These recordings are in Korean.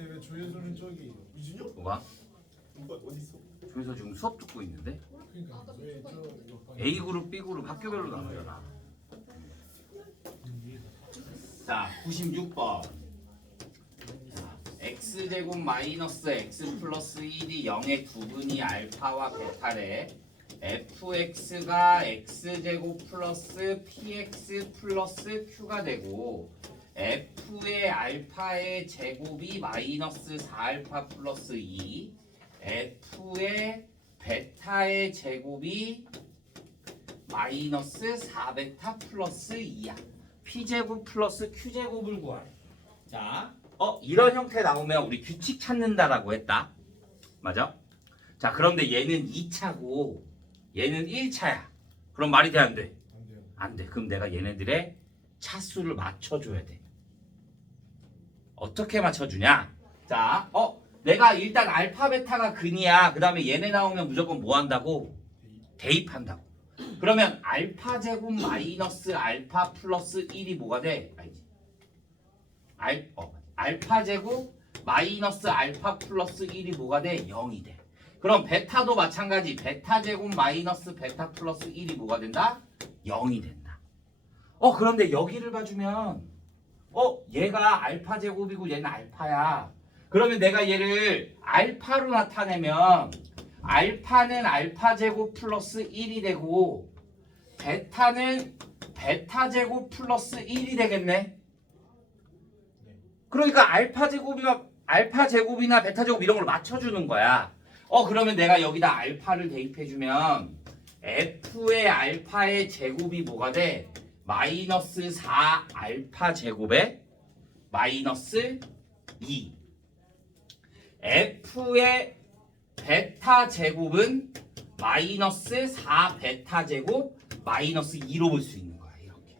근데 왜 조효수는 저기 이준혁? 뭐가? 누가 어디 있어? 그래서 지금 수업 듣고 있는데 그러니까 왜저 A 그룹, B 그룹 학교별로 나누잖아. 자, 96번. x제곱 마이너스 x 플러스 1이 0의 구분이 알파와 베타래. fx가 x제곱 플러스 px 플러스 q가 되고 f의 알파의 제곱이 마이너스 4알파 플러스 2, f의 베타의 제곱이 마이너스 4베타 플러스 2야. p제곱 플러스 q제곱을 구하래. 자, 이런 형태 나오면 우리 규칙 찾는다라고 했다. 맞아? 자, 그런데 얘는 2차고 얘는 1차야. 그럼 말이 돼, 안 돼? 안 돼요. 안 돼. 그럼 내가 얘네들의 차수를 맞춰줘야 돼. 어떻게 맞춰주냐? 자, 내가 일단 알파 베타가 근이야. 그 다음에 얘네 나오면 무조건 뭐 한다고? 대입한다고. 그러면 알파 제곱 마이너스 알파 플러스 1이 뭐가 돼? 알지? 알파 제곱 마이너스 알파 플러스 1이 뭐가 돼? 0이 돼. 그럼 베타도 마찬가지. 베타 제곱 마이너스 베타 플러스 1이 뭐가 된다? 0이 된다. 그런데 여기를 봐주면 얘가 알파 제곱이고 얘는 알파야. 그러면 내가 얘를 알파로 나타내면 알파는 알파 제곱 플러스 1이 되고 베타는 베타 제곱 플러스 1이 되겠네. 그러니까 알파 제곱이나 베타 제곱 이런 걸 맞춰주는 거야. 그러면 내가 여기다 알파를 대입해주면 f의 알파의 제곱이 뭐가 돼? 마이너스 4 알파 제곱에 마이너스 2. f의 베타 제곱은 마이너스 4 베타 제곱 마이너스 2로 볼 수 있는 거야. 이렇게.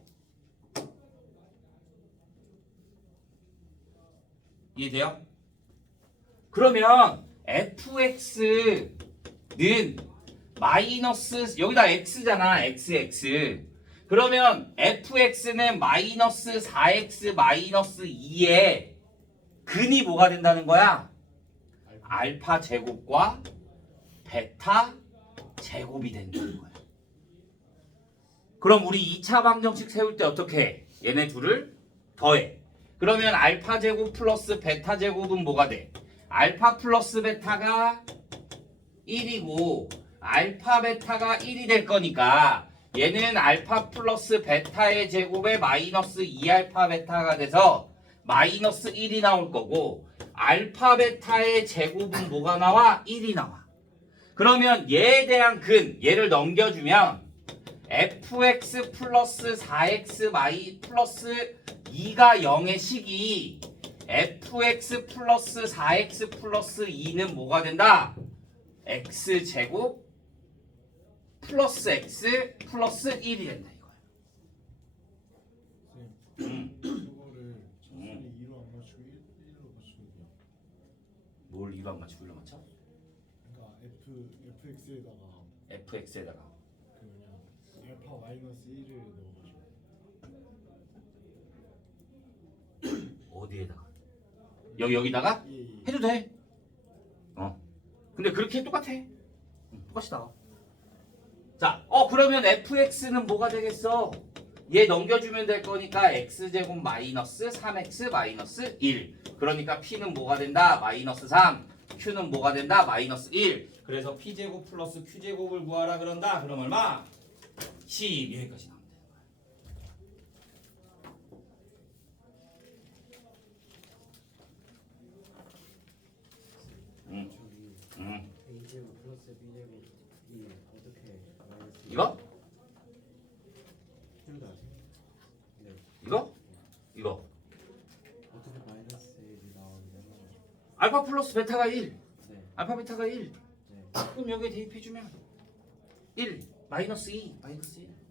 이해돼요? 그러면 fx는 마이너스 여기다 x잖아. x. 그러면 fx는 마이너스 4x 마이너스 2의 근이 뭐가 된다는 거야? 알파 제곱과 베타 제곱이 된다는 거야. 그럼 우리 2차 방정식 세울 때 어떻게 해? 얘네 둘을 더해. 그러면 알파 제곱 플러스 베타 제곱은 뭐가 돼? 알파 플러스 베타가 1이고 알파 베타가 1이 될 거니까 얘는 알파 플러스 베타의 제곱에 마이너스 2알파 베타가 돼서 마이너스 1이 나올 거고 알파 베타의 제곱은 뭐가 나와? 1이 나와. 그러면 얘에 대한 근, 얘를 넘겨주면 fx 플러스 4x 플러스 2가 0의 식이 fx 플러스 4x 플러스 2는 뭐가 된다? x제곱 플러스 x 플러스 1이 된다 이거야. 그거를 천천히 2로 안 맞추고 1로 맞추면 돼요. 뭘 2로 안 맞추고 1로 맞춰? 그러니까 fx에다가 fx에다가 그냥 알파 마이너스 1을 넣어가지고 어디에다가? 여기다가? 예. 해도 돼. 근데 그렇게 똑같아. 똑같이 나와. 자, 그러면 fx는 뭐가 되겠어? 얘 넘겨주면 될 거니까 x제곱 마이너스 3x 마이너스 1. 그러니까 p는 뭐가 된다? 마이너스 3. q는 뭐가 된다? 마이너스 1. 그래서 p제곱 플러스 q제곱을 구하라 그런다. 그럼 얼마? 10. 여기까지 나오면 되는 거야. A제곱 플러스 B제곱이 어떻게 마이너스 이거? 둘다 네. 이거? 어떻게 마이너스 1이 나오냐면 알파 플러스 베타가 1. 네. 알파 베타가 1. 네. 그럼 여기에 대입해주면 1 마이너스 2 마이너스 1.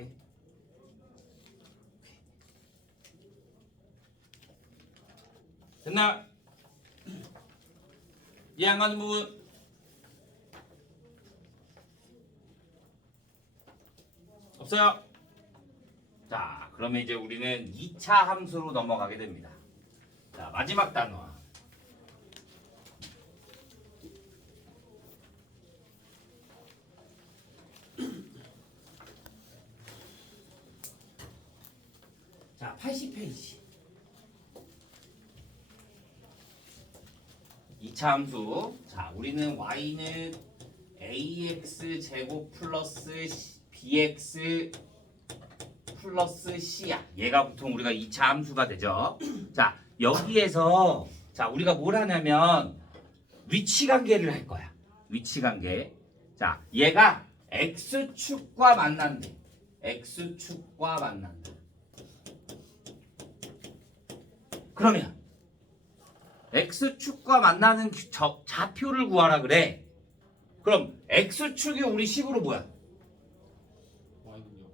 이렇게. 됐나? 이해 안 가는 부분? 없어요? 자, 그러면 이제 우리는 2차 함수로 넘어가게 됩니다. 자, 마지막 단어. 자, 80페이지. 2차 함수. 자, 우리는 y는 ax 제곱 플러스 bx 플러스 c야. 얘가 보통 우리가 2차 함수가 되죠. 자, 여기에서 자, 우리가 뭘 하냐면 위치 관계를 할 거야. 위치 관계. 자, 얘가 x축과 만난대. x축과 만난다. 그러면 x축과 만나는 좌표를 구하라 그래. 그럼 x축이 우리 식으로 뭐야?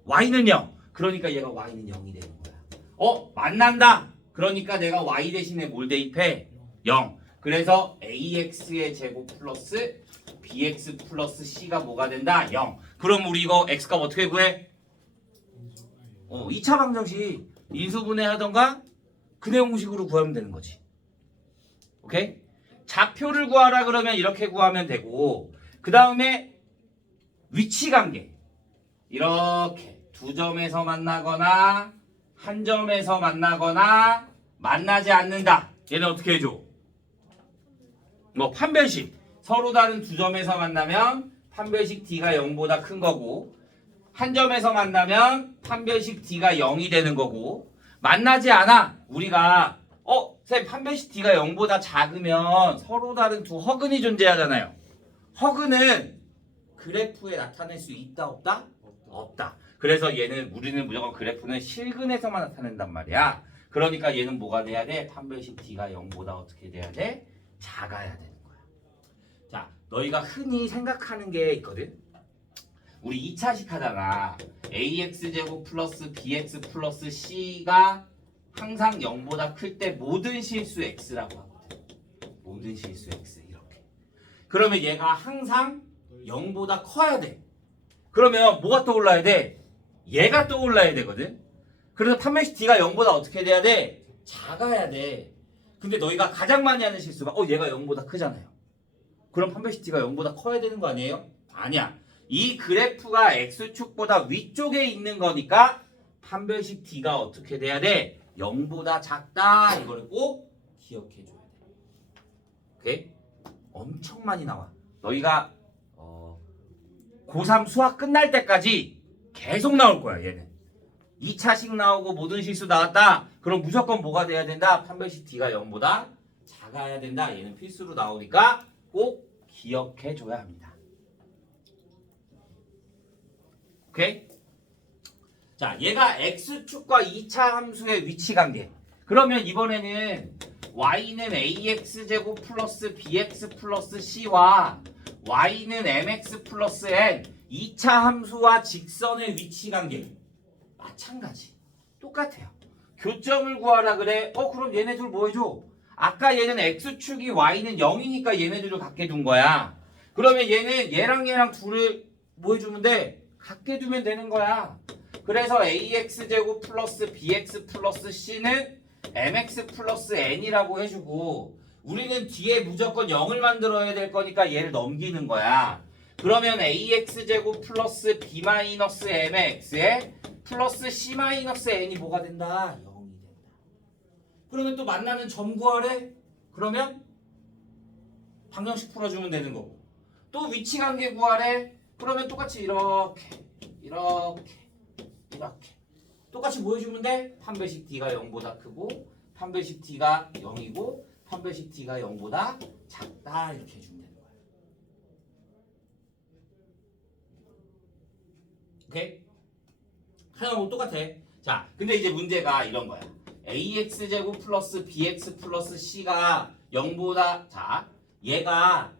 y는 0. 그러니까 얘가 y는 0이 되는 거야. 만난다. 그러니까 내가 y 대신에 뭘 대입해? 0. 그래서 ax의 제곱 플러스 bx 플러스 c가 뭐가 된다? 0. 그럼 우리 이거 x값 어떻게 구해? 2차 방정식 인수분해 하던가 그 내용식으로 구하면 되는 거지. 오케이? 좌표를 구하라 그러면 이렇게 구하면 되고, 그 다음에 위치 관계 이렇게 두 점에서 만나거나 한 점에서 만나거나 만나지 않는다. 얘는 어떻게 해줘? 뭐 판별식. 서로 다른 두 점에서 만나면 판별식 D가 0보다 큰 거고, 한 점에서 만나면 판별식 D가 0이 되는 거고, 만나지 않아. 우리가 쌤 판별식 D가 0보다 작으면 서로 다른 두 허근이 존재하잖아요. 허근은 그래프에 나타낼 수 있다 없다? 없다. 그래서 우리는 무조건 그래프는 실근에서만 나타낸단 말이야. 그러니까 얘는 뭐가 돼야 돼? 판별식 D가 0보다 어떻게 돼야 돼? 작아야 되는 거야. 자, 너희가 흔히 생각하는 게 있거든. 우리 2차식 하다가 ax제곱 플러스 bx 플러스 c가 항상 0보다 클 때 모든 실수 x라고 하거든. 모든 실수 x 이렇게. 그러면 얘가 항상 0보다 커야 돼. 그러면 뭐가 떠올라야 돼? 얘가 떠올라야 되거든. 그래서 판별식 D가 0보다 어떻게 돼야 돼? 작아야 돼. 근데 너희가 가장 많이 하는 실수가 얘가 0보다 크잖아요. 그럼 판별식 D가 0보다 커야 되는 거 아니에요? 아니야. 이 그래프가 x축보다 위쪽에 있는 거니까 판별식 D가 어떻게 돼야 돼? 0보다 작다. 이거를 꼭 기억해 줘야 돼. 오케이? 엄청 많이 나와. 너희가 고3 수학 끝날 때까지 계속 나올 거야, 얘는. 2차식 나오고 모든 실수 나왔다. 그럼 무조건 뭐가 돼야 된다? 판별식 D가 0보다 작아야 된다. 얘는 필수로 나오니까 꼭 기억해 줘야 합니다. 오케이? 자, 얘가 x축과 2차 함수의 위치 관계. 그러면 이번에는 y는 ax제곱 플러스 bx 플러스 c와 y는 mx 플러스 n 2차 함수와 직선의 위치 관계. 마찬가지. 똑같아요. 교점을 구하라 그래. 그럼 얘네들 뭐 해줘? 아까 얘는 x축이 y는 0이니까 얘네들을 갖게 둔 거야. 그러면 얘랑 둘을 뭐 해주면 돼? 갖게 두면 되는 거야. 그래서 ax제곱 플러스 bx 플러스 c는 mx 플러스 n이라고 해주고, 우리는 뒤에 무조건 0을 만들어야 될 거니까 얘를 넘기는 거야. 그러면 ax제곱 플러스 b 마이너스 mx에 플러스 c 마이너스 n이 뭐가 된다? 0이 된다. 그러면 또 만나는 점 구하래? 그러면 방정식 풀어주면 되는 거고. 또 위치 관계 구하래? 그러면 똑같이 이렇게 똑같이 뭐 해주면 돼? 판별식 D가 0보다 크고 판별식 D가 0이고 판별식 D가 0보다 작다. 이렇게 해주면 되는 거야. 오케이? 하나하고 똑같아. 자, 근데 이제 문제가 이런 거야. ax제곱 플러스 bx 플러스 c가 0보다, 자, 얘가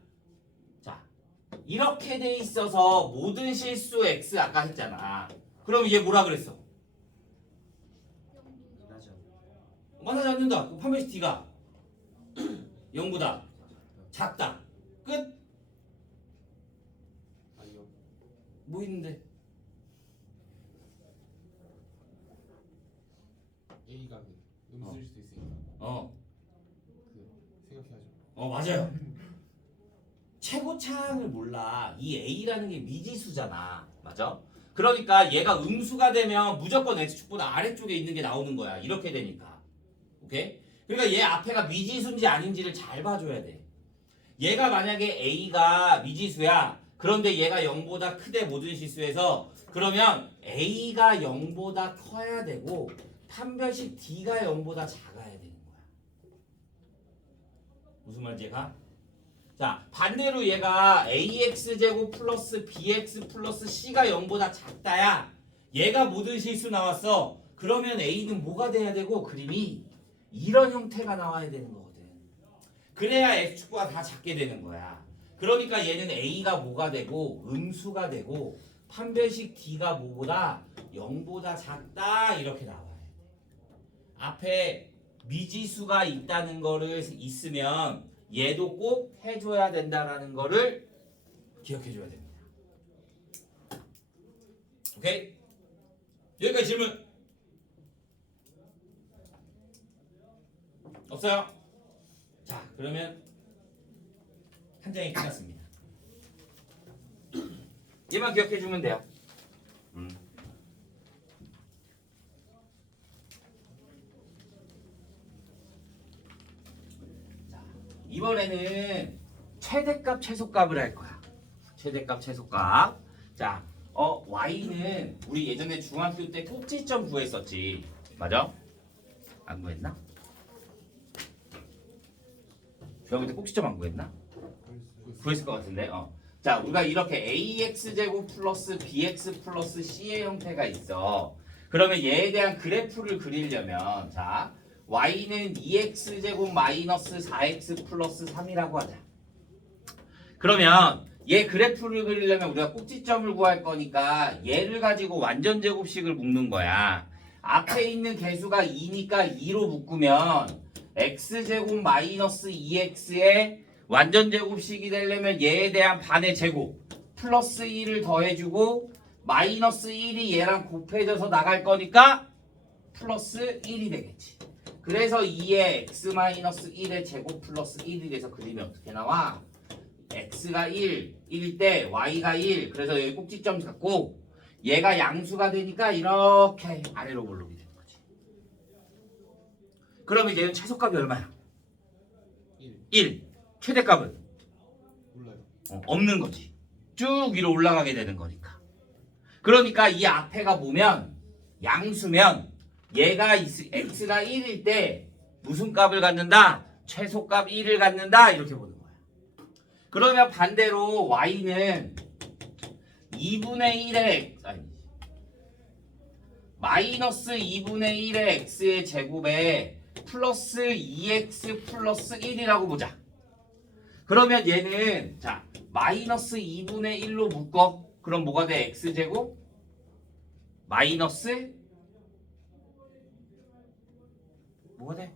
이렇게 돼 있어서 모든 실수 x 아까 했잖아. 그럼 얘 뭐라 그랬어? 만나지 않는 만나지 않는다. 그럼 판별식 D가 0보다 작다. 끝. 아니요. 뭐 있는데? A가 음수일 수도 있으니까 어 생각해야죠. 맞아요. 최고차항을 몰라. 이 A라는 게 미지수잖아. 맞아? 그러니까 얘가 음수가 되면 무조건 X축보다 아래쪽에 있는 게 나오는 거야. 이렇게 되니까. 오케이? 그러니까 얘 앞에가 미지수인지 아닌지를 잘 봐줘야 돼. 얘가 만약에 A가 미지수야. 그런데 얘가 0보다 크대 모든 실수에서 그러면 A가 0보다 커야 되고 판별식 D가 0보다 작아야 되는 거야. 무슨 말인지 얘가? 자, 반대로 얘가 AX제곱 플러스 BX 플러스 C가 0보다 작다야. 얘가 모든 실수 나왔어. 그러면 A는 뭐가 돼야 되고 그림이 이런 형태가 나와야 되는 거거든. 그래야 X축보가 다 작게 되는 거야. 그러니까 얘는 A가 뭐가 되고 음수가 되고 판별식 D가 뭐보다 0보다 작다 이렇게 나와야 돼. 앞에 미지수가 있다는 거를 있으면 얘도 꼭 해줘야 된다라는 거를 기억해줘야 됩니다. 오케이? 여기까지 질문 없어요? 자, 그러면 한 장이 끝났습니다. 얘만 기억해주면 돼요. 이번에는 최대값 최소값을 할 거야. 최대값 최소값. 자, y는 우리 예전에 중학교 때 꼭지점 구했었지. 맞아? 안 구했나? 중학교 때 꼭지점 안 구했나? 구했을 것 같은데. 자, 우리가 이렇게 ax제곱 플러스 bx 플러스 c의 형태가 있어. 그러면 얘에 대한 그래프를 그리려면 자, y는 2x제곱 마이너스 4x 플러스 3이라고 하자. 그러면 얘 그래프를 그리려면 우리가 꼭지점을 구할 거니까 얘를 가지고 완전제곱식을 묶는 거야. 앞에 있는 개수가 2니까 2로 묶으면 x제곱 마이너스 2x의 완전제곱식이 되려면 얘에 대한 반의 제곱 플러스 1을 더해주고 마이너스 1이 얘랑 곱해져서 나갈 거니까 플러스 1이 되겠지. 그래서 2의 x-1의 제곱 플러스 1이 돼서 그리면 어떻게 나와? x가 1일 때 y가 1. 그래서 여기 꼭지점 잡고 얘가 양수가 되니까 이렇게 아래로 올라오게 되는 거지. 그러면 얘는 최소값이 얼마야? 1. 최대값은? 몰라요. 없는 거지. 쭉 위로 올라가게 되는 거니까. 그러니까 이 앞에가 보면 양수면 얘가 x가 1일 때 무슨 값을 갖는다? 최소값 1을 갖는다 이렇게 보는 거야. 그러면 반대로 y는 2분의 1의 마이너스 2분의 1의 x의 제곱에 플러스 2x 플러스 1이라고 보자. 그러면 얘는 자 마이너스 2분의 1로 묶어. 그럼 뭐가 돼? x제곱 마이너스 뭐가 돼?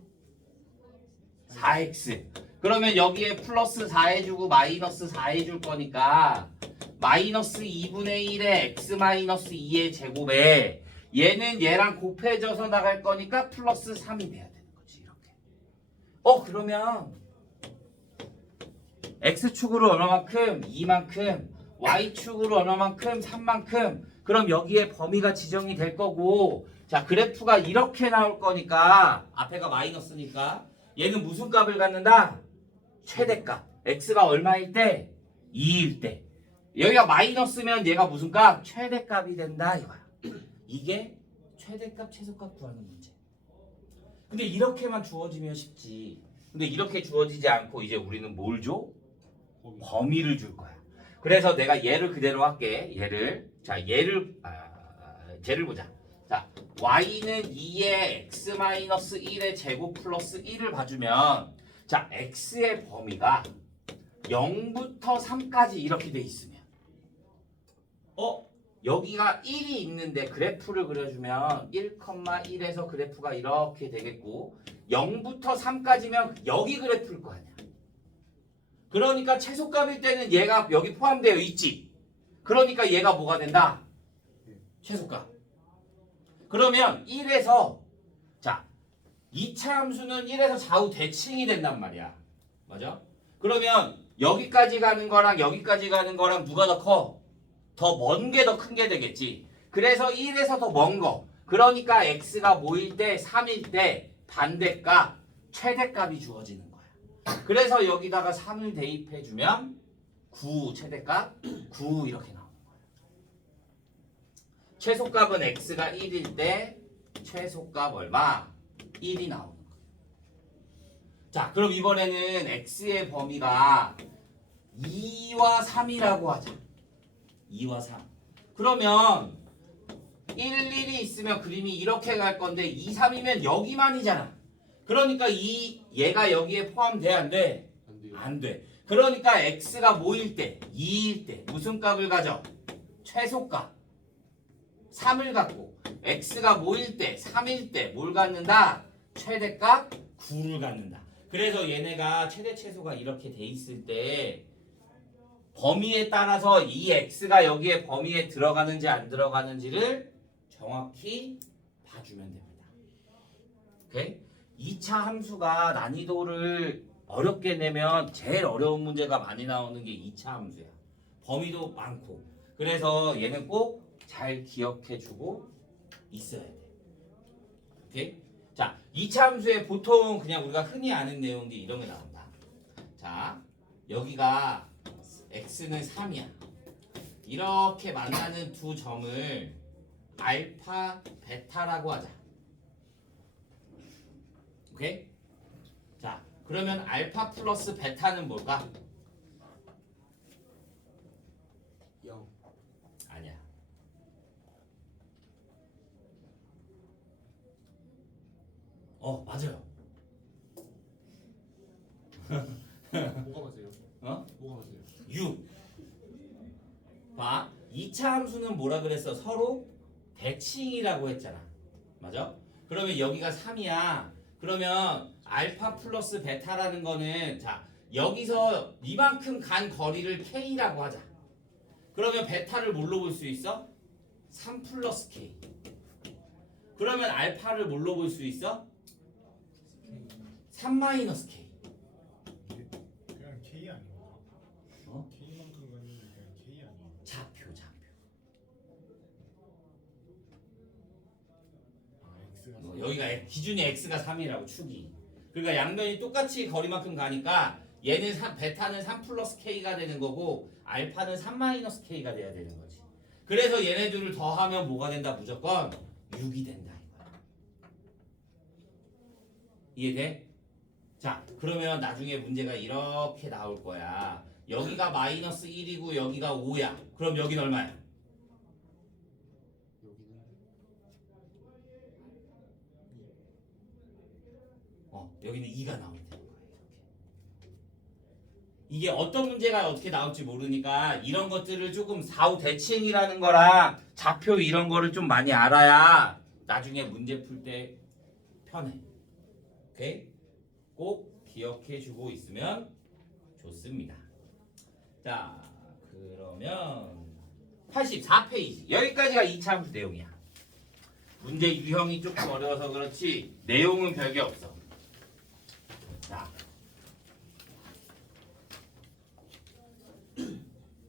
4x. 그러면 여기에 플러스 4 해주고 마이너스 4 해줄 거니까 마이너스 2분의 1의 x 마이너스 2의 제곱에 얘는 얘랑 곱해져서 나갈 거니까 플러스 3이 돼야 되는 거지. 이렇게. 그러면 x축으로 얼마만큼? 2만큼, y축으로 얼마만큼? 3만큼. 그럼 여기에 범위가 지정이 될 거고 자 그래프가 이렇게 나올 거니까 앞에가 마이너스니까 얘는 무슨 값을 갖는다? 최대값. x가 얼마일 때? 2일 때. 여기가 마이너스면 얘가 무슨 값? 최대값이 된다 이거야. 이게 최대값 최소값 구하는 문제. 근데 이렇게만 주어지면 쉽지. 근데 이렇게 주어지지 않고 이제 우리는 뭘 줘? 범위를 줄 거야. 그래서 내가 얘를 그대로 할게. 쟤를 보자. 자, y는 2의 x-1의 제곱 플러스 1을 봐주면 자, x의 범위가 0부터 3까지 이렇게 돼 있으면 여기가 1이 있는데 그래프를 그려주면 1,1에서 그래프가 이렇게 되겠고 0부터 3까지면 여기 그래프일 거 아니야. 그러니까 최소값일 때는 얘가 여기 포함되어 있지. 그러니까 얘가 뭐가 된다? 최소값. 그러면 1에서 자 2차 함수는 1에서 좌우 대칭이 된단 말이야. 맞아? 그러면 여기까지 가는 거랑 여기까지 가는 거랑 누가 더 커? 더 먼 게 더 큰 게 되겠지. 그래서 1에서 더 먼 거. 그러니까 x가 뭐일 때 3일 때 반대값 최대값이 주어지는 거야. 그래서 여기다가 3을 대입해주면 9 최대값 9 이렇게 나오는 거야. 최소값은 x가 1일 때 최소값 얼마? 1이 나오는 거야. 자, 그럼 이번에는 x의 범위가 2와 3이라고 하자. 2와 3. 그러면 1, 1이 있으면 그림이 이렇게 갈 건데 2, 3이면 여기만이잖아. 그러니까 얘가 여기에 포함돼 안 돼? 안 돼요. 안 돼. 그러니까 x가 뭐일 때? 2일 때 무슨 값을 가져? 최소값 3을 갖고 x가 뭐일 때? 3일 때 뭘 갖는다? 최대값 9를 갖는다. 그래서 얘네가 최대 최소가 이렇게 돼 있을 때 범위에 따라서 이 x가 여기에 범위에 들어가는지 안 들어가는지를 정확히 봐주면 됩니다. 오케이? 2차 함수가 난이도를 어렵게 내면 제일 어려운 문제가 많이 나오는 게 2차 함수야. 범위도 많고. 그래서 얘는 꼭 잘 기억해주고 있어야 돼. 오케이? 자, 2차 함수에 보통 그냥 우리가 흔히 아는 내용들이 이런 게 나온다. 자, 여기가 x는 3이야. 이렇게 만나는 두 점을 알파, 베타라고 하자. 오케이? 자, 그러면 알파 플러스 베타는 뭘까? 0. 아니야. 맞아요. 뭐가 맞아요? 어? 뭐가 맞아요? 6. 봐. 2차 함수는 뭐라 그랬어? 서로 대칭이라고 했잖아. 맞아? 그러면 여기가 3이야. 그러면 알파 플러스 베타라는 거는 자, 여기서 이만큼 간 거리를 k라고 하자. 그러면 베타를 뭘로 볼 수 있어? 3 플러스 k. 그러면 알파를 뭘로 볼 수 있어? 3 마이너스 k. 그냥 K 아닌가? 어? K만큼 가는 게 그냥 K 아닌가? 좌표. X가 여기가 기준이 x가 3이라고 축이. 그러니까 양면이 똑같이 거리만큼 가니까 얘는 베타는 3 플러스 k가 되는 거고 알파는 3 마이너스 k가 돼야 되는 거지. 그래서 얘네들을 더하면 뭐가 된다? 무조건 6이 된다 이거야. 이해돼? 자, 그러면 나중에 문제가 이렇게 나올 거야. 여기가 마이너스 1이고 여기가 5야. 그럼 여기는 얼마야? 여기는 여기는 2가 나오면 되는 거예요. 이렇게. 이게 어떤 문제가 어떻게 나올지 모르니까 이런 것들을 조금 좌우 대칭이라는 거랑 좌표 이런 거를 좀 많이 알아야 나중에 문제 풀 때 편해. 오케이? 꼭 기억해 주고 있으면 좋습니다. 자, 그러면 84페이지. 여기까지가 2차 함수 내용이야. 문제 유형이 조금 어려워서 그렇지 내용은 별게 없어. 자,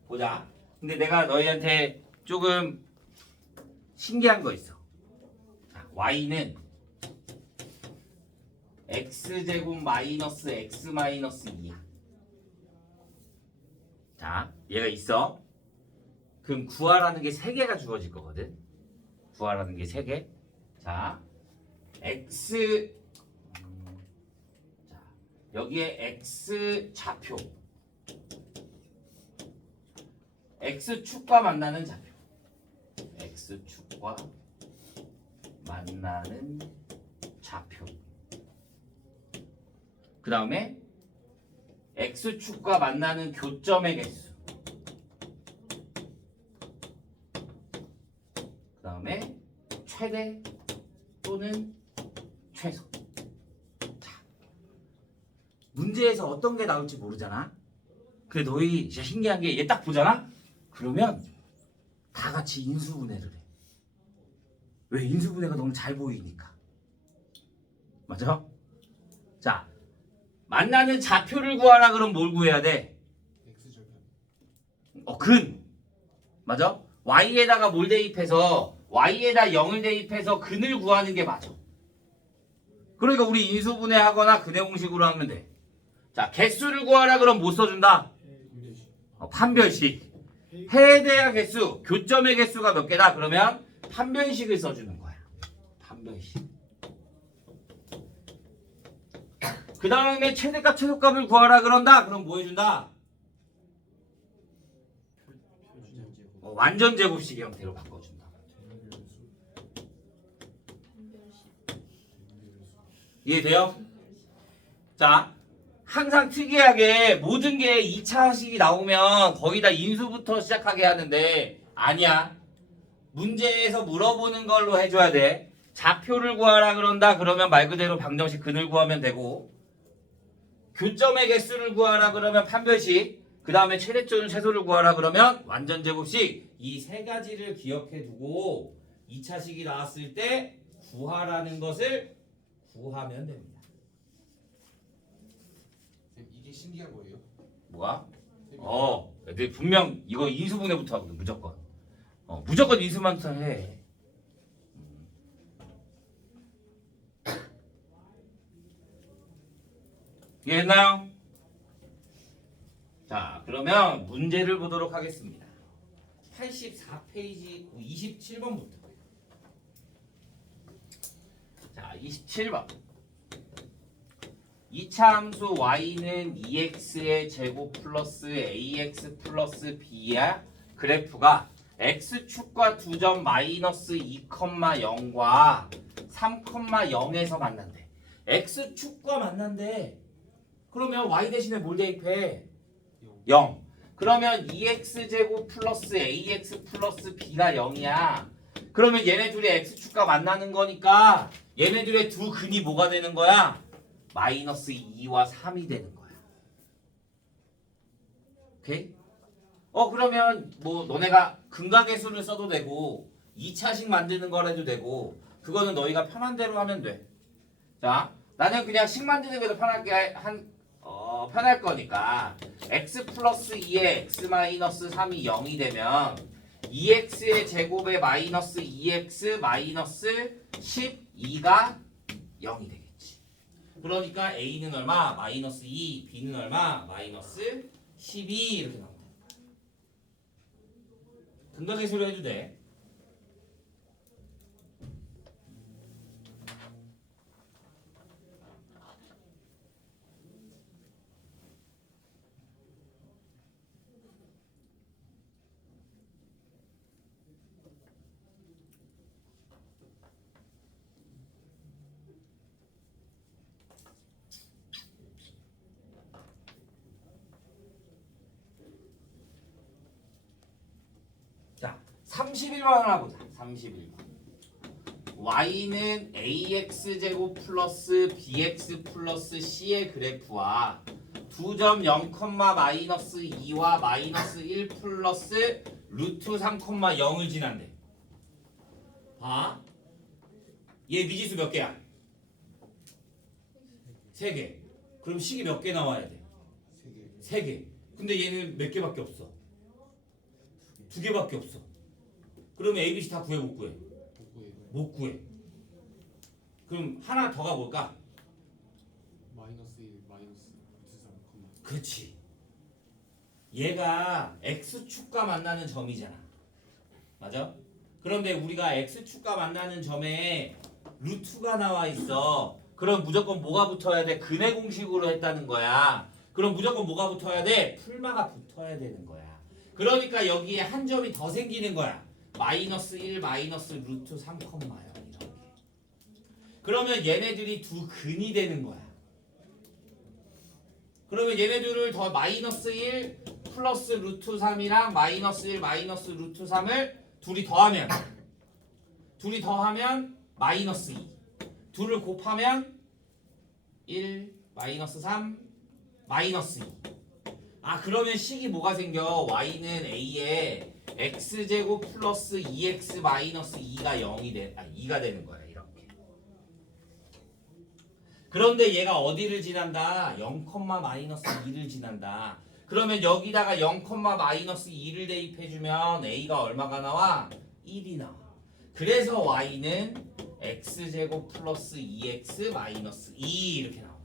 보자. 근데 내가 너희한테 조금 신기한 거 있어. 자, y는 x제곱 마이너스 x 마이너스 2야. 자, 얘가 있어. 그럼 구하라는 게 3개가 주어질 거거든. 구하라는 게 3개. 자, x 자, 여기에 x 좌표 x축과 만나는 좌표 x축과 만나는 좌표 그 다음에 x축과 만나는 교점의 개수 최대 또는 최소. 자, 문제에서 어떤 게 나올지 모르잖아. 근데 너희 진짜 신기한 게 얘 딱 보잖아? 그러면 다 같이 인수분해를 해. 왜? 인수분해가 너무 잘 보이니까. 맞아? 자, 만나는 좌표를 구하라 그럼 뭘 구해야 돼? X절편. 근. 맞아? y에다가 뭘 대입해서 y에다 0을 대입해서 근을 구하는 게 맞아. 그러니까 우리 인수분해하거나 근해 공식으로 하면 돼. 자, 개수를 구하라 그럼 뭐 써준다? 분배식. 판별식. 해에 대한 개수, 교점의 개수가 몇 개다? 그러면 판별식을 써주는 거야. 판별식. 그 다음에 최대값, 최소값을 구하라 그런다? 그럼 뭐 해준다? 완전 제곱식 형태로 바꿔준다. 이해돼요? 자, 항상 특이하게 모든 게 2차식이 나오면 거의 다 인수부터 시작하게 하는데 아니야. 문제에서 물어보는 걸로 해줘야 돼. 좌표를 구하라 그런다 그러면 말 그대로 방정식 근을 구하면 되고, 교점의 개수를 구하라 그러면 판별식, 그 다음에 최대점은 최소를 구하라 그러면 완전 제곱식. 이 세 가지를 기억해 두고 2차식이 나왔을 때 구하라는 것을 구하면 됩니다. 쌤, 이게 신기한 거예요? 뭐가? 쌤, 애들 분명 이거 인수분해부터 하거든. 무조건. 무조건 인수만부터 해. 이해했나요? 자, 그러면 문제를 보도록 하겠습니다. 84페이지 27번부터. 자, 27번. 이차 함수 y는 2x의 제곱 플러스 ax 플러스 b야. 그래프가 x축과 2점 마이너스 2,0과 3,0에서 만난대. x축과 만난대. 그러면 y 대신에 뭘 대입해? 0. 그러면 2x제곱 플러스 ax 플러스 b가 0이야. 그러면 얘네 둘이 x축과 만나는 거니까 얘네들의 두 근이 뭐가 되는 거야? 마이너스 2와 3이 되는 거야. 오케이? 그러면 뭐 너네가 근각계수를 써도 되고 2차식 만드는 거라도 되고 그거는 너희가 편한 대로 하면 돼. 자, 나는 그냥 식 만드는 게 더 편할 거니까 x 플러스 2에 x 마이너스 3이 0이 되면 2x의 제곱에 마이너스 2x 마이너스 12가 0이 되겠지. 그러니까 a는 얼마? 마이너스 2, b는 얼마? 마이너스 12 이렇게 나온다. 근각계수로 해도 돼. 자, 31번을 보자. 31번. y는 ax제곱 플러스 bx 플러스 c의 그래프와 2점 0, 마이너스 2와 마이너스 1 플러스 루트 3, 0을 지난대. 봐. 얘 미지수 몇 개야? 3개. 그럼 식이 몇 개 나와야 돼? 3개. 근데 얘는 몇 개밖에 없어? 2개밖에 없어. 그러면 A, B, C 다 구해 못 구해? 못 구해. 그럼 하나 더가 뭘까? 마이너스 1, 마이너스 3, 그렇지. 얘가 X축과 만나는 점이잖아. 맞아? 그런데 우리가 X축과 만나는 점에 루트가 나와 있어. 그럼 무조건 뭐가 붙어야 돼? 근해 공식으로 했다는 거야. 그럼 무조건 뭐가 붙어야 돼? 풀마가 붙어야 되는 거야. 그러니까 여기에 한 점이 더 생기는 거야. 마이너스 1 마이너스 루트 3, 0 이렇게. 그러면 얘네들이 두 근이 되는 거야. 그러면 얘네들을 더 마이너스 1 플러스 루트 3이랑 마이너스 1 마이너스 루트 3을 둘이 더하면 둘이 더하면 마이너스 2. 둘을 곱하면 1, 마이너스 3, 마이너스 2. 아 그러면 식이 뭐가 생겨? y는 a에 x제곱 플러스 2x 마이너스 2가 2가 되는 거야. 이렇게. 그런데 얘가 어디를 지난다? 0, 마이너스 2를 지난다. 그러면 여기다가 0, 마이너스 2를 대입해주면 a가 얼마가 나와? 1이 나와. 그래서 y는 x제곱 플러스 2x 마이너스 2 이렇게 나오는 거야.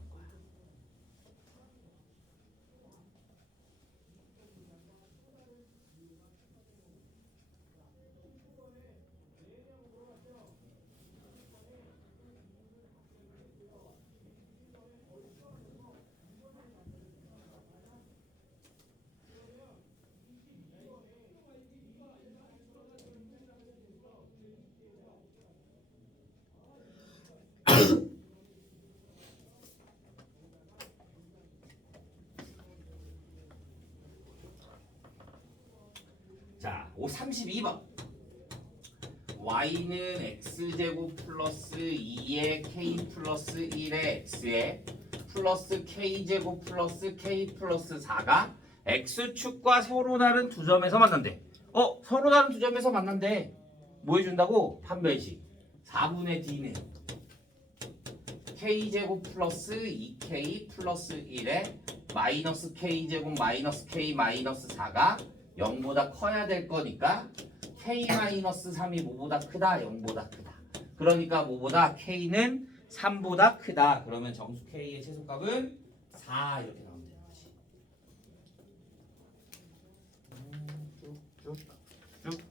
자, 32번. y는 x제곱 플러스 2의 k 플러스 1의 x에 플러스 k제곱 플러스 k 플러스 4가 x축과 서로 다른 두 점에서 만난대. 서로 다른 두 점에서 만난대. 뭐 해준다고? 판별식. 4분의 d는 k제곱 플러스 2k 플러스 1에 마이너스 k제곱 마이너스 k 마이너스 4가 0보다 커야 될 거니까 k-3이 뭐보다 크다? 0보다 크다. 그러니까 뭐보다? k는 3보다 크다. 그러면 정수 k의 최소값은 4 이렇게 나오면 되는 거지. 쭉쭉쭉.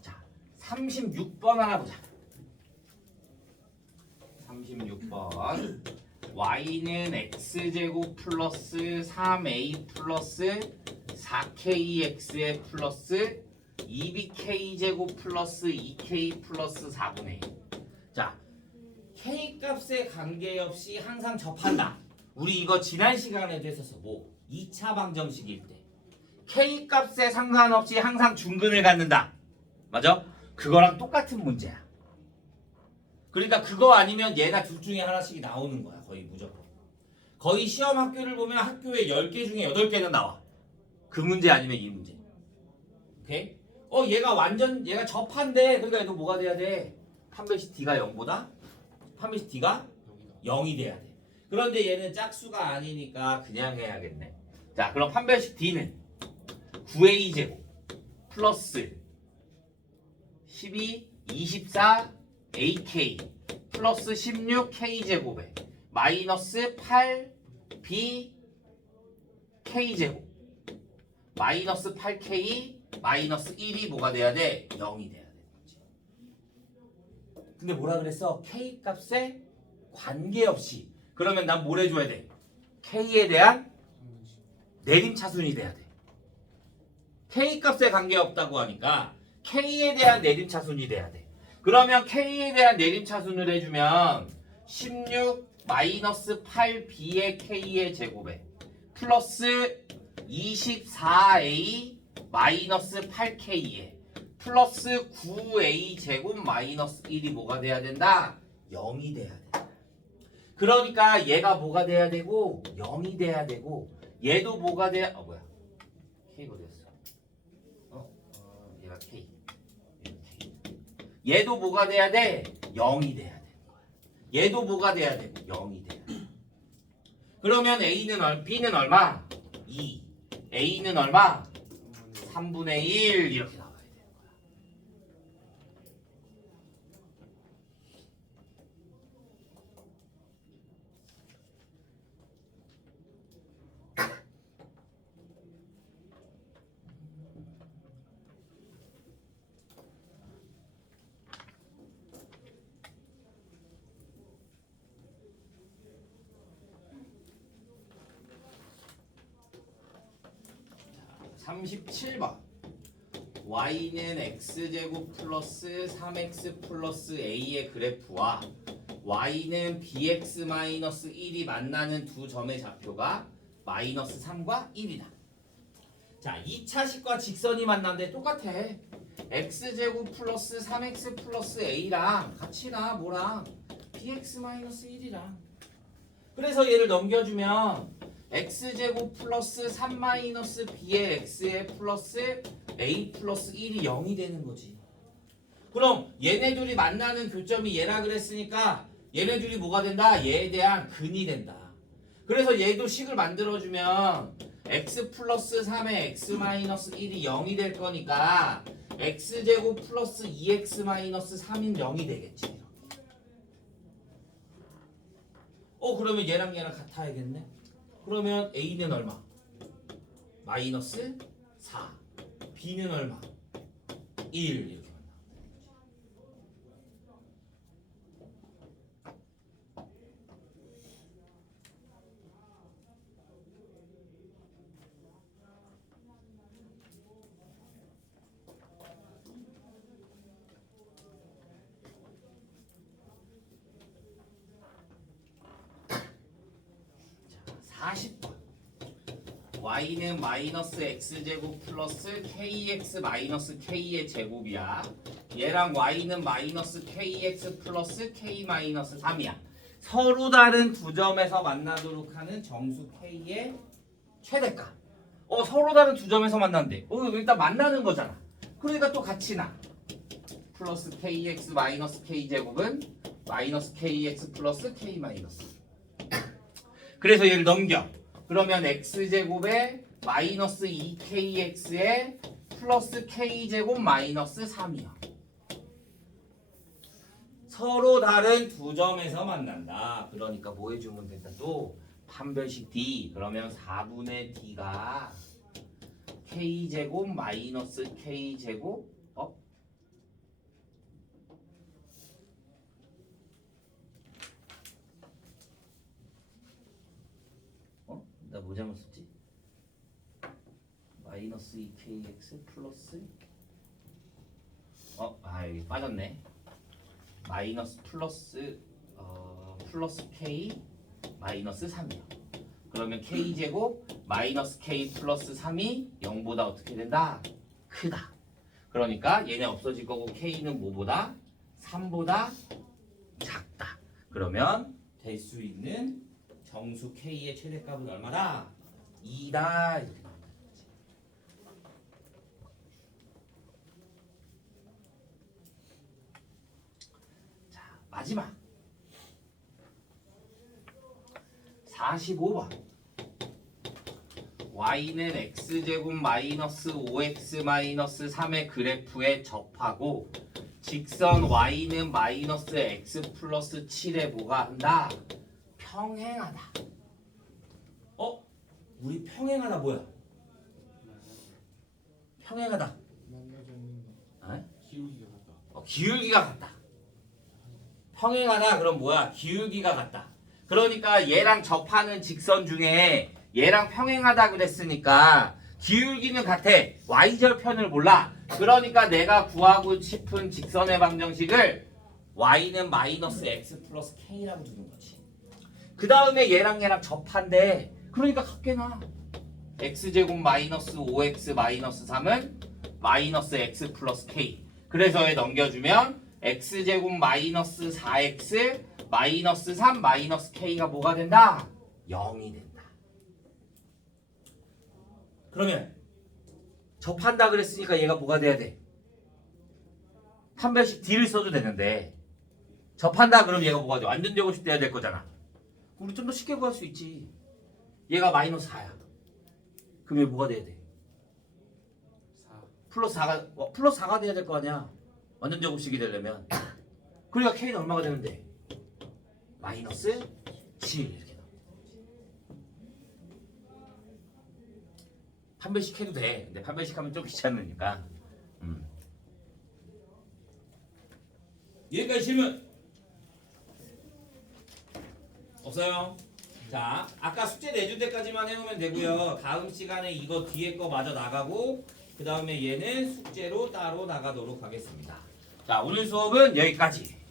자, 36번 하나 보자. 36번. y는 x제곱 플러스 3a 플러스 4kx에 플러스 2bk제곱 플러스 2k 플러스 4분의 1. 자, k값에 관계없이 항상 접한다. 우리 이거 지난 시간에도 했었어. 뭐 2차 방정식일 때 k값에 상관없이 항상 중근을 갖는다. 맞아? 그거랑 똑같은 문제야. 그러니까 그거 아니면 얘가 둘 중에 하나씩이 나오는 거야. 거의 무조건. 거의 시험 학교를 보면 학교에 10개 중에 8개는 나와. 그 문제 아니면 이 문제. 오케이? 얘가 접한데. 그러니까 얘도 뭐가 돼야 돼? 판별식 D가 0보다? 판별식 D가 0이 돼야 돼. 그런데 얘는 짝수가 아니니까 그냥 해야겠네. 자, 그럼 판별식 D는 9a제곱 플러스 12, 24 AK 플러스 16K제곱에 마이너스 8B K제곱 마이너스 8K 마이너스 1이 뭐가 돼야 돼? 0이 돼야 되는 거지. 근데 뭐라 그랬어? K값에 관계없이. 그러면 난 뭘 해줘야 돼? K에 대한 내림차순이 돼야 돼. K값에 관계없다고 하니까 K에 대한 내림차순이 돼야 돼. 그러면 K에 대한 내림차순을 해주면 16 마이너스 8B의 K의 제곱에 플러스 24A 마이너스 8K에 플러스 9A 제곱 마이너스 1이 뭐가 돼야 된다? 0이 돼야 돼. 그러니까 얘가 뭐가 돼야 되고 0이 돼야 되고 얘도 뭐가 돼야 K가 됐어. 얘가 K. 얘도 뭐가 돼야 돼? 0이 돼야 되는 거야. 얘도 뭐가 돼야 되고 0이 돼야 돼. 그러면 B는 얼마? 2. A는 얼마? 3분의 1 이렇게 나와야 되는 거야. 자, 37번. y는 x제곱 플러스 3x 플러스 a의 그래프와 y는 bx-1이 만나는 두 점의 좌표가 -3과 1이다. 자, 2차식과 직선이 만났는데 똑같아. x제곱 플러스 3x 플러스 a랑 같이 나 뭐랑 bx-1이랑. 그래서 얘를 넘겨주면 x제곱 플러스 3-b의 x에 플러스 a 플러스 1이 0이 되는 거지. 그럼 얘네 둘이 만나는 교점이 얘라 그랬으니까 얘네 둘이 뭐가 된다? 얘에 대한 근이 된다. 그래서 얘도 식을 만들어주면 x 플러스 3의 x 마이너스 1이 0이 될 거니까 x제곱 플러스 2x 마이너스 3인 0이 되겠지. 그러면 얘랑 같아야겠네. 그러면 a는 얼마? 마이너스 4. b는 얼마? 1 이렇게. 자, 40번. y는 마이너스 x제곱 플러스 kx 마이너스 k의 제곱이야. 얘랑 y는 마이너스 kx 플러스 k 마이너스 3이야. 서로 다른 두 점에서 만나도록 하는 정수 k의 최대값. 서로 다른 두 점에서 만난대. 일단 만나는 거잖아. 그러니까 또 같이 나. 플러스 kx 마이너스 k 제곱은 마이너스 kx 플러스 k 마이너스. 그래서 얘를 넘겨. 그러면 x제곱에 마이너스 2kx에 플러스 k제곱 마이너스 3이야. 서로 다른 두 점에서 만난다. 그러니까 뭐 해주면 된다 또? 판별식 D. 그러면 4분의 D가 k제곱 마이너스 k제곱 나 뭐 잘못 썼지? 마이너스 2kx 플러스 여기 빠졌네. 마이너스 플러스 플러스 k 마이너스 3이요. 그러면 k제곱 마이너스 k 플러스 3이 0보다 어떻게 된다? 크다. 그러니까 얘네 없어질 거고 k는 뭐보다? 3보다 작다. 그러면 될 수 있는 정수 k의 최대값은 얼마다? 2다. 이렇게 나온다. 자, 마지막 45번. y는 x제곱 마이너스 5x 마이너스 3의 그래프에 접하고 직선 y는 마이너스 x 플러스 7에 뭐가 한다? 평행하다. 우리 평행하다 뭐야? 평행하다. 기울기가 같다. 기울기가 같다. 평행하다 그럼 뭐야? 기울기가 같다. 그러니까 얘랑 접하는 직선 중에 얘랑 평행하다 그랬으니까 기울기는 같아. y절편을 몰라. 그러니까 내가 구하고 싶은 직선의 방정식을 y는 마이너스 x 플러스 k라고 두는 거지. 그 다음에 얘랑 접한대. 그러니까 같게 나. x제곱 마이너스 5x 마이너스 3은 마이너스 x 플러스 k. 그래서 얘 넘겨주면 x제곱 마이너스 4x 마이너스 3 마이너스 k가 뭐가 된다? 0이 된다. 그러면 접한다 그랬으니까 얘가 뭐가 돼야 돼? 판별식 D를 써도 되는데 접한다 그러면 얘가 뭐가 돼? 완전 제곱식 돼야 될 거잖아. 우리 좀 더 쉽게 구할 수 있지. 얘가 마이너스 4야. 그럼 얘 뭐가 돼야 돼? 4. 플러스 4가 돼야 될 거 아니야. 완전 제곱식이 되려면. 그러니까 K는 얼마가 되는데? 마이너스 7 이렇게 나와. 판별식 해도 돼. 근데 판별식 하면 좀 귀찮으니까. 여기까지 질문 없어요? 자, 아까 숙제 내줄 때까지만 해오면 되고요. 다음 시간에 이거 뒤에 거 마저 나가고 그 다음에 얘는 숙제로 따로 나가도록 하겠습니다. 자, 오늘 수업은 여기까지.